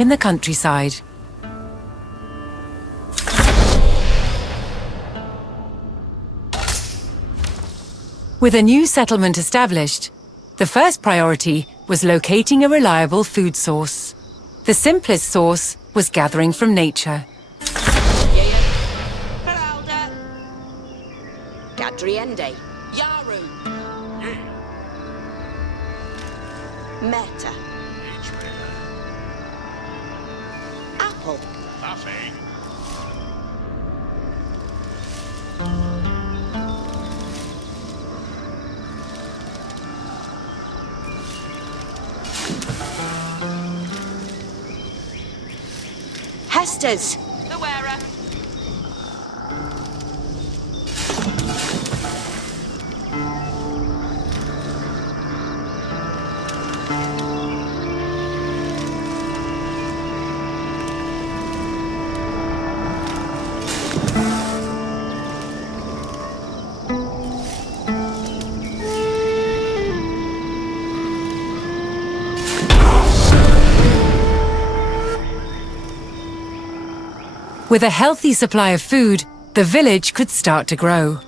in the countryside. With a new settlement established, the first priority was locating a reliable food source. The simplest source was gathering from nature. Gadriende, Yaru, Meta, Apple, Hester's, the wearer. With a healthy supply of food, the village could start to grow.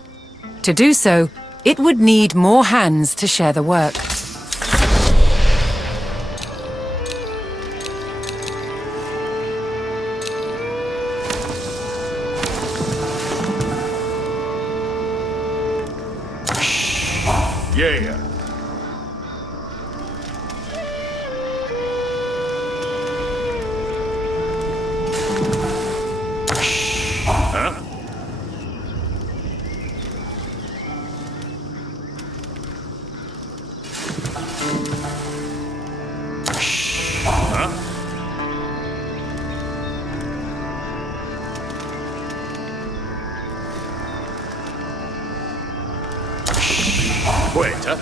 To do so, it would need more hands to share the work. Yeah. Huh? Huh? Wait, huh?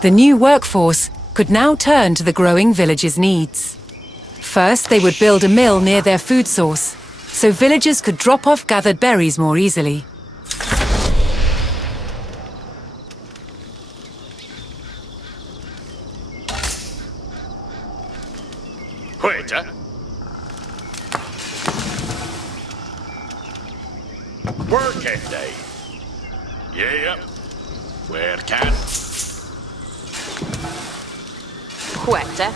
The new workforce could now turn to the growing village's needs. First, they would build a mill near their food source, so villagers could drop off gathered berries more easily. Wait, huh? Working day. Yeah. Where can? Quetta,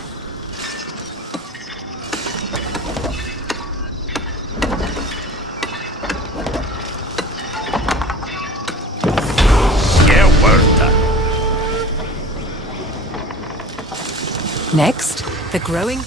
Yeah, Huerta. Next, the growing...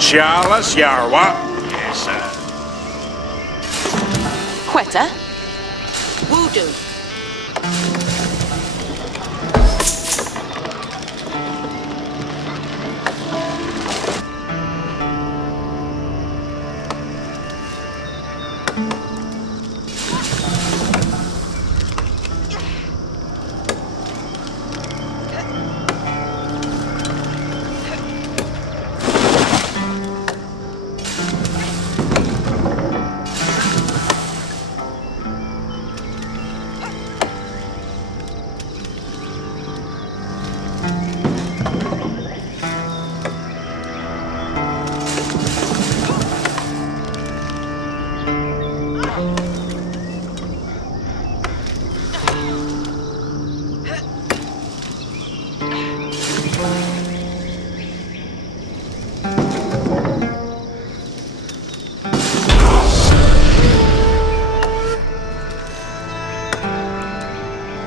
Charles Yarwa. Yes, sir. Quetta, Voodoo,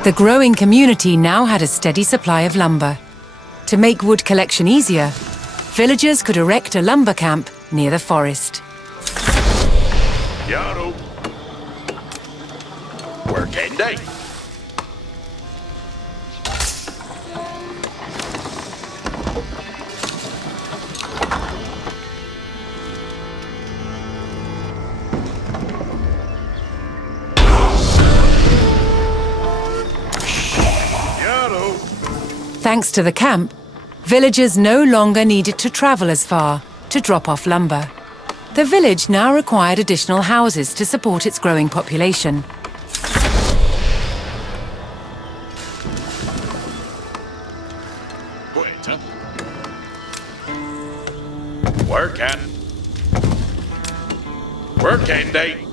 The growing community now had a steady supply of lumber. To make wood collection easier, villagers could erect a lumber camp near the forest. Yarrow. Working day. Yarrow. Thanks to the camp, villagers no longer needed to travel as far to drop off lumber. The village now required additional houses to support its growing population. Quetta. Working. Working day.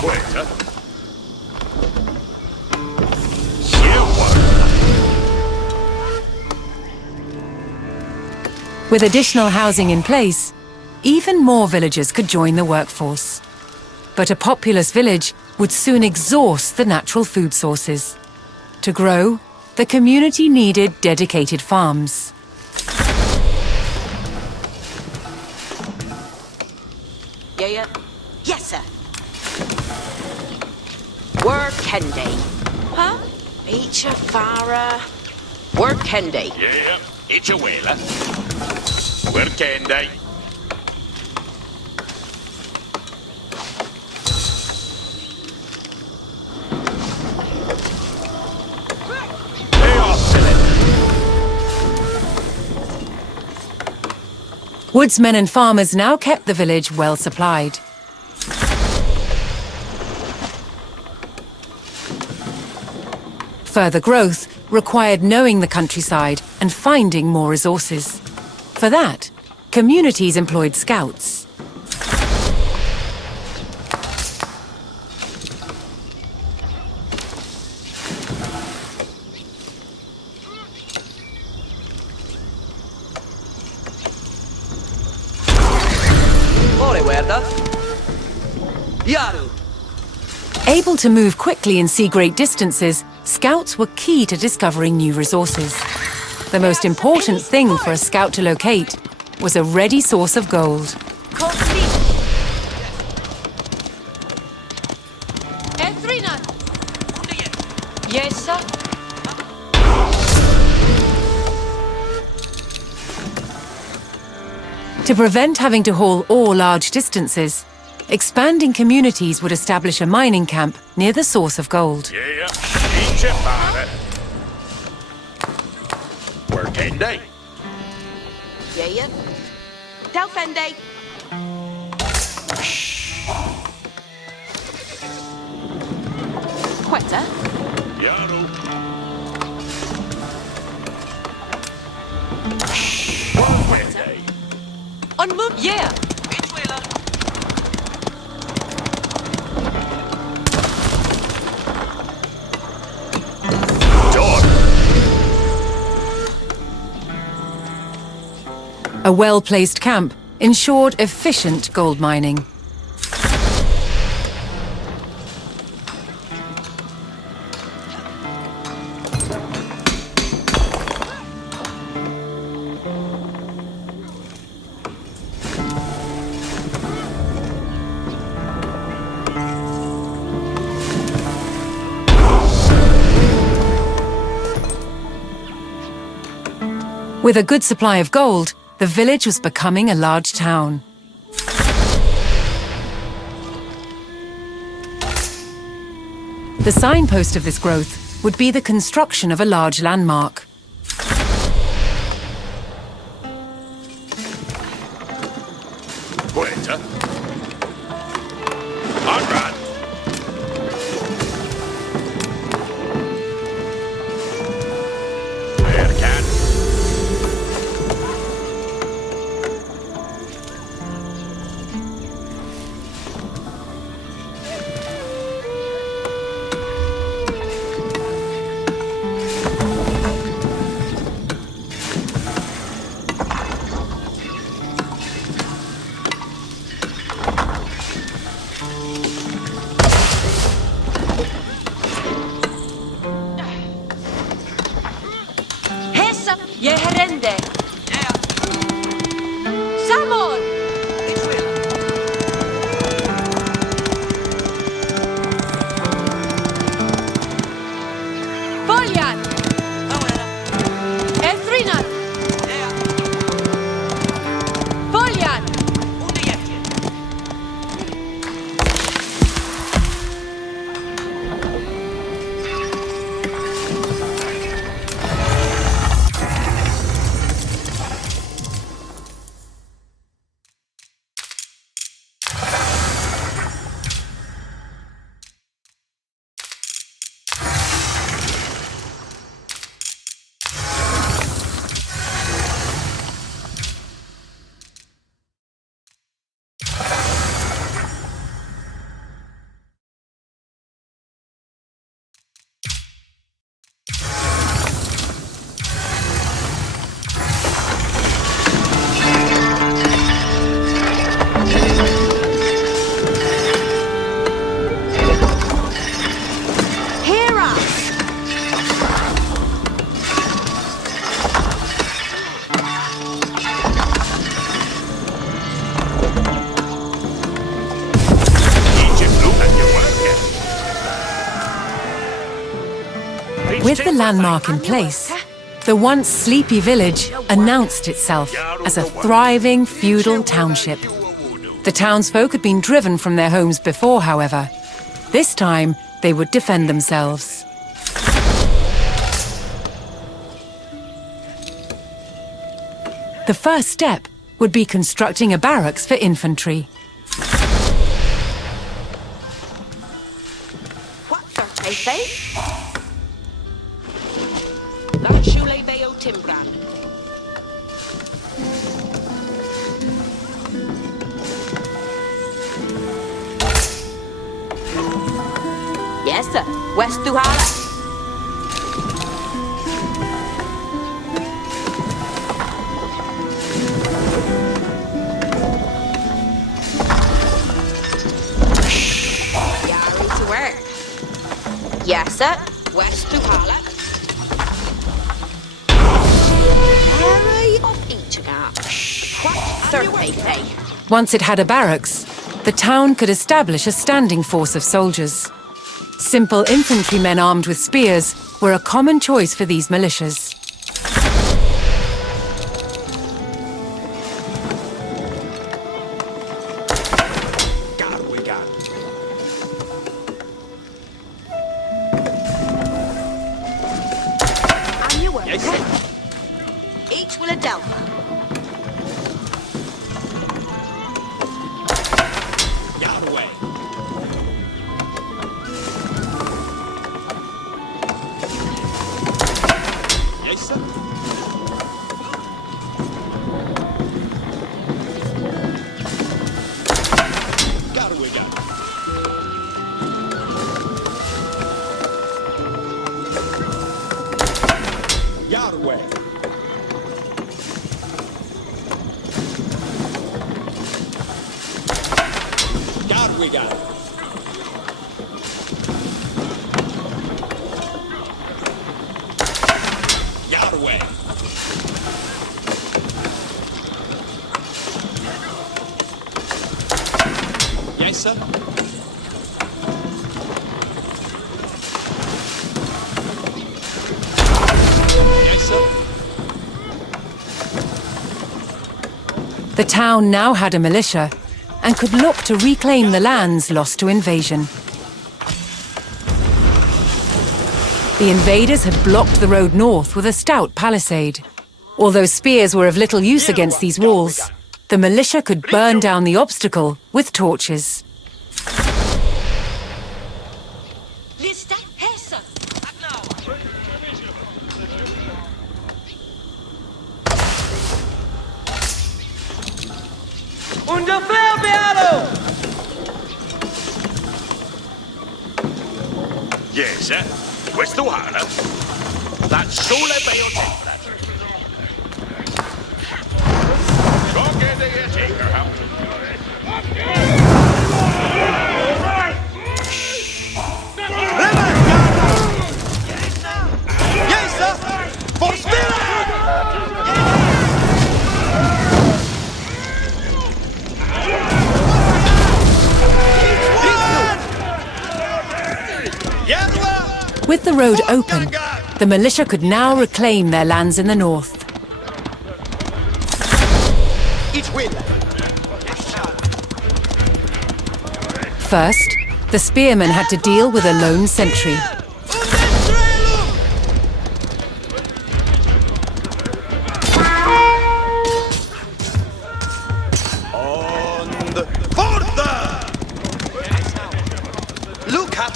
Quetta. With additional housing in place, even more villagers could join the workforce. But a populous village would soon exhaust the natural food sources. To grow, the community needed dedicated farms. Yeah. Yes, sir. Working day. Huh? Each a fara. Working day. Yeah, it's a whaler. Working day. They are silly. Woodsmen and farmers now kept the village well supplied. Further growth required knowing the countryside and finding more resources. For that, communities employed scouts. Ore guarda. Yaru. Able to move quickly and see great distances, scouts were key to discovering new resources. The most important thing for a scout to locate was a ready source of gold. Yes, sir. To prevent having to haul ore large distances, expanding communities would establish a mining camp near the source of gold. Yeah, each a fara. Working day. Yeah. Delfende. Quetta. Yarrow. Working day. On move. Yeah. Door. A well-placed camp ensured efficient gold mining. With a good supply of gold, the village was becoming a large town. The signpost of this growth would be the construction of a large landmark. Quetta. On run. With the landmark in place, the once sleepy village announced itself as a thriving feudal township. The townsfolk had been driven from their homes before, however. This time, they would defend themselves. The first step would be constructing a barracks for infantry. What for Tay? That's Shule Bayo Timbran. Yes, sir. West Duhala. Yari to work. Yes, sir. West Duhala. Hurry up, Ichigar. What 30? Once it had a barracks, the town could establish a standing force of soldiers. Simple infantrymen armed with spears were a common choice for these militias. On your work. Each will a delta. Got away. Yes, sir. Got away, got it. Got away. Got we got it. Got away. Yes, sir. Yes, sir. The town now had a militia and could look to reclaim the lands lost to invasion. The invaders had blocked the road north with a stout palisade. Although spears were of little use against these walls, the militia could burn down the obstacle with torches. Lista Hesa. Unde Feuerbeado! Yes, sir. Questo Hana. That's Sole Bayo Timbran. Gioche dei Tinkerham. Yes, sir! For Spirit! With the road open, the militia could now reclaim their lands in the north. Each win. First, the spearmen had to deal with a lone sentry.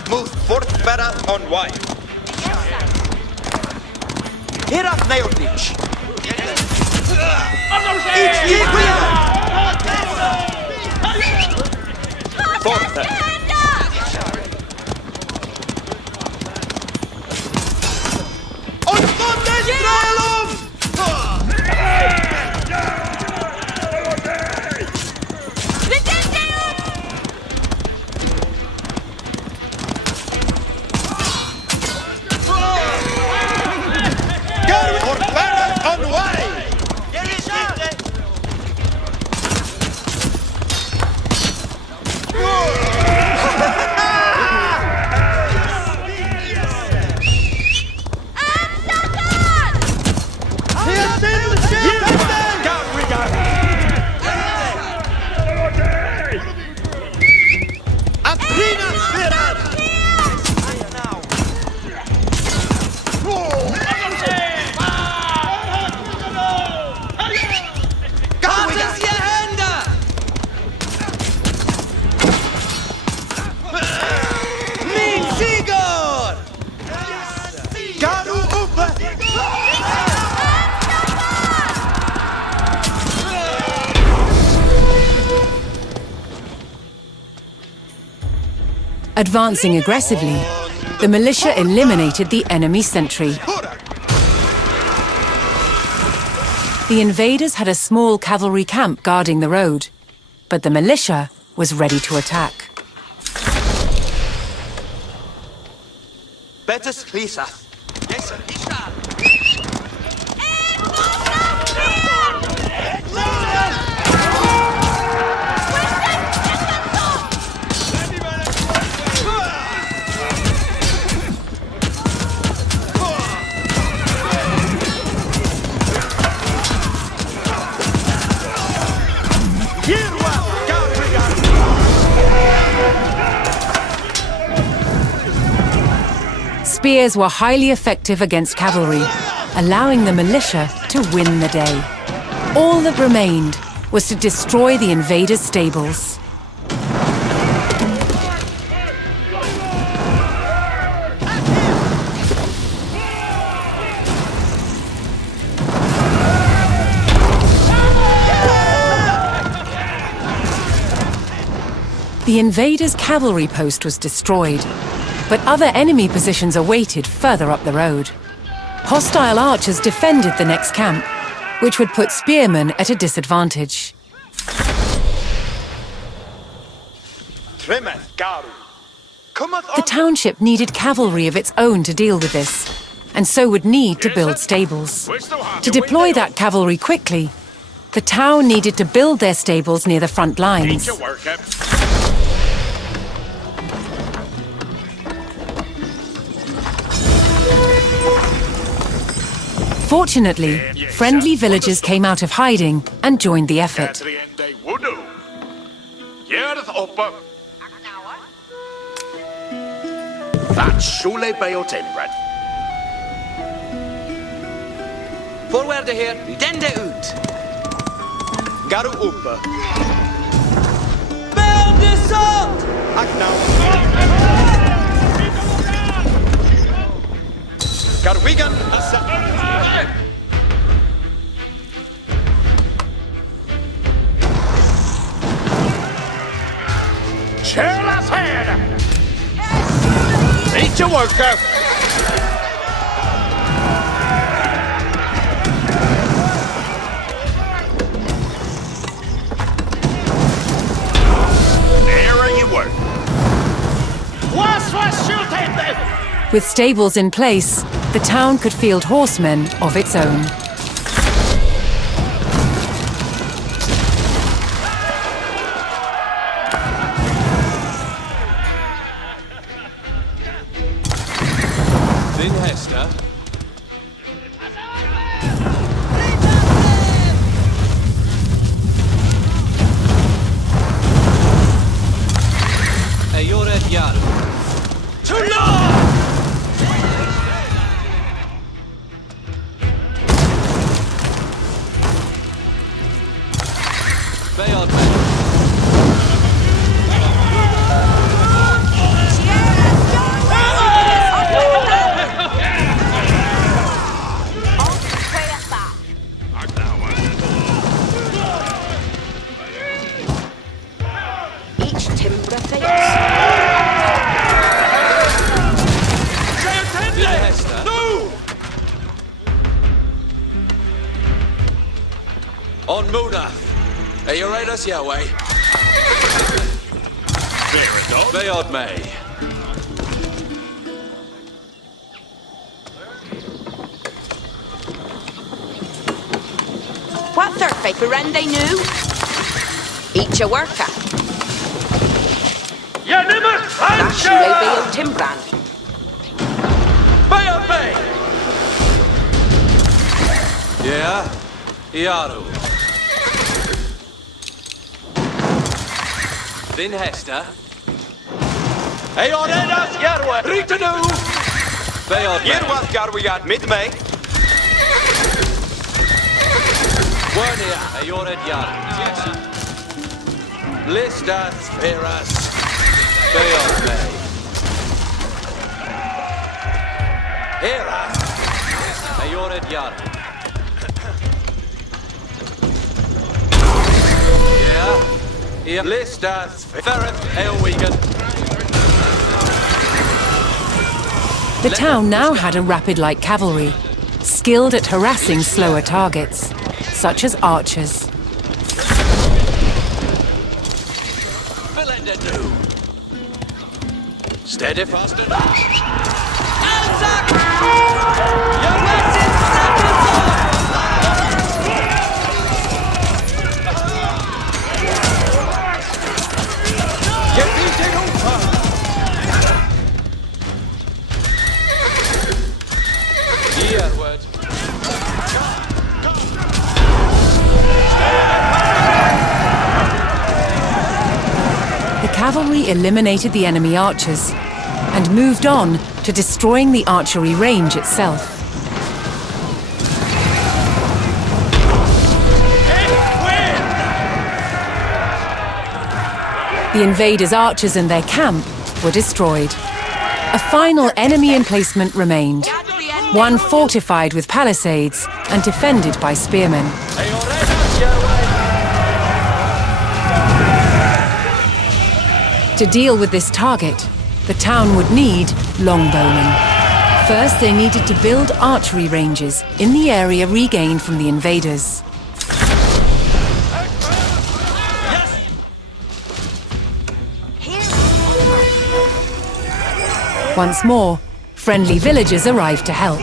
Moved forth better on wide. Here up, Neotich. Forth. Und Bundestrahlung! Advancing aggressively, the militia eliminated the enemy sentry. The invaders had a small cavalry camp guarding the road, but the militia was ready to attack. Betis Lisa. Yes, sir. Spears were highly effective against cavalry, allowing the militia to win the day. All that remained was to destroy the invaders' stables. The invaders' cavalry post was destroyed, but other enemy positions awaited further up the road. Hostile archers defended the next camp, which would put spearmen at a disadvantage. The township needed cavalry of its own to deal with this, and so would need to build stables. To deploy that cavalry quickly, the town needed to build their stables near the front lines. Fortunately, friendly villagers came out of hiding and joined the effort. Voorwaarde, heer. Dende ut. Garu uppe. Beldesot! Aknau. Garwigan. Cheerless head! Eat your worker! There you work. Was shooting them! With stables in place, the town could field horsemen of its own. On Muna. Are you right us Yahweh? Bayard May. What third paper rend they knew? Each a worker. That should be a Timbran. Bayard May! Yeah? Iaru. Din Hester. Hey, on Edas, Yarwa! Ritanu! Bayard May. Yarwa, Garwiat, mid-May. Wernia, Ayored Yard. Listas, Veras. Bayard May. Hera. Ayored Yard. Yeah? Listas, Ferret, Elwigan. The town now had a rapid light cavalry, skilled at harassing slower targets, such as archers. Steady, faster. The cavalry eliminated the enemy archers and moved on to destroying the archery range itself. The invaders' archers and their camp were destroyed. A final enemy emplacement remained, one fortified with palisades and defended by spearmen. To deal with this target, the town would need longbowmen. First, they needed to build archery ranges in the area regained from the invaders. Once more, friendly villagers arrived to help.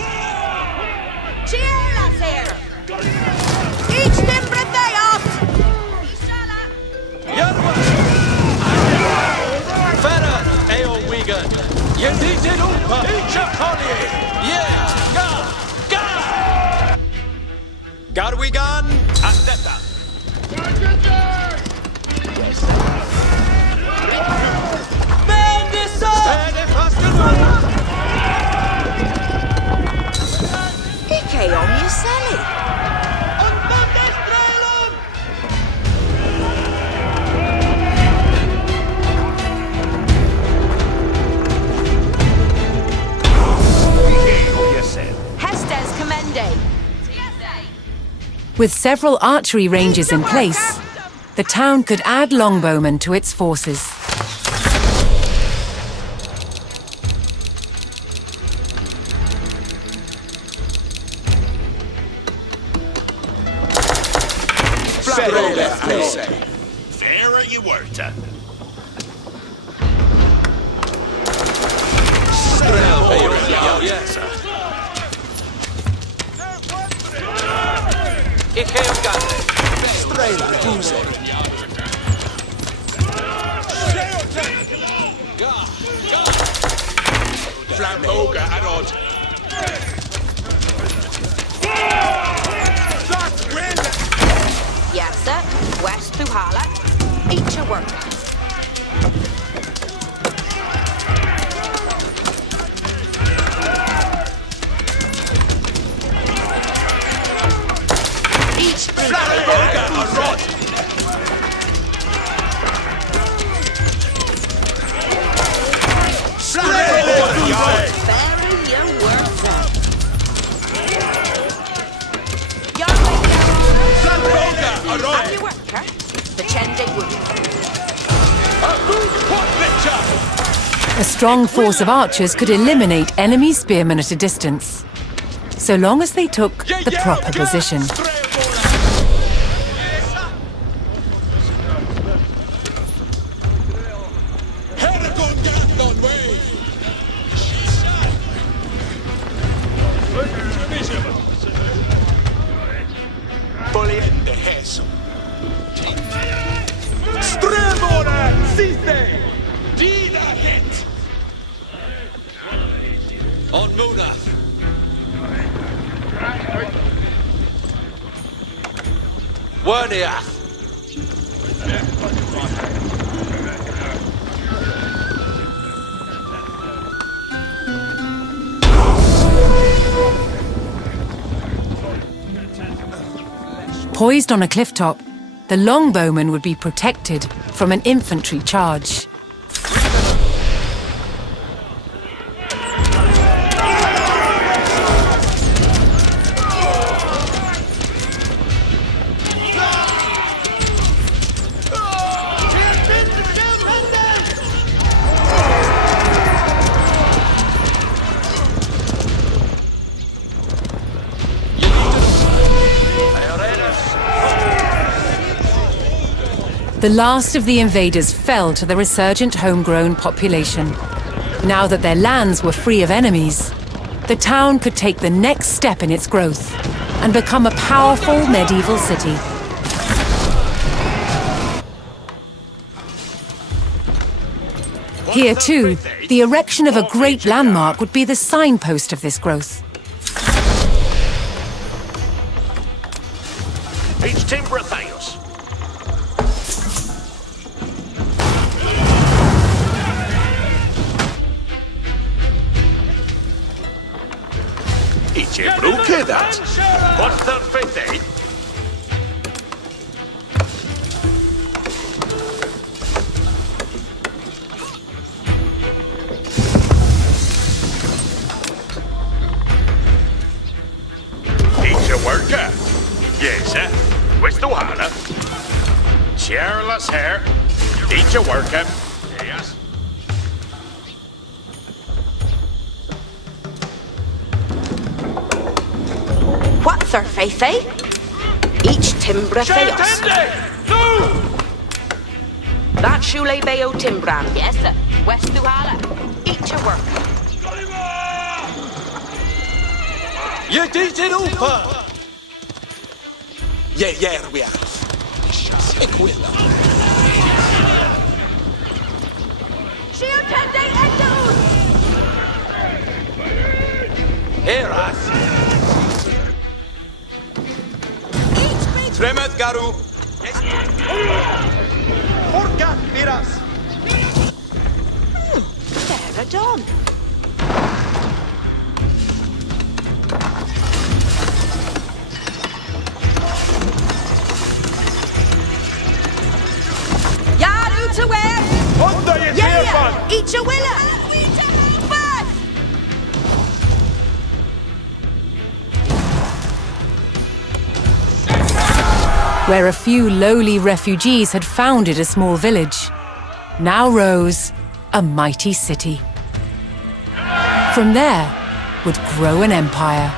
Garwigan, Asteta. Ike on je sally. Hestes commende. With several archery ranges in place, the town could add longbowmen to its forces. Fairer you were to. Flamboga Arod. Yes, sir. West to Harlech. Eat your work. Each Flamboga Arod. Bury your work, sir. Flamboga Arod. Have your work, huh? The Chende wood. A strong force of archers could eliminate enemy spearmen at a distance, so long as they took the proper position. On Munath. Werniath. Poised on a cliff top, the longbowmen would be protected from an infantry charge. The last of the invaders fell to the resurgent homegrown population. Now that their lands were free of enemies, the town could take the next step in its growth and become a powerful medieval city. Here too, the erection of a great landmark would be the signpost of this growth. Each timber Theos. Each brukar that. What's the fifty? Each a worker. Yes, sir. Where's the water? Chairless hair. Each a worker. Yes. What's our faith, eh? Each timbre theos. No! That shule beo timbran, yes, sir. West Duhala. Each a work. Je dit it opa! Ja, we are. Ik wil dat. Shiotende endoon! Heras! Tremet garu! Forgat miras! There a dawn. Yaru to where? Under your telephone! Each a willa! Where a few lowly refugees had founded a small village, now rose a mighty city. From there would grow an empire.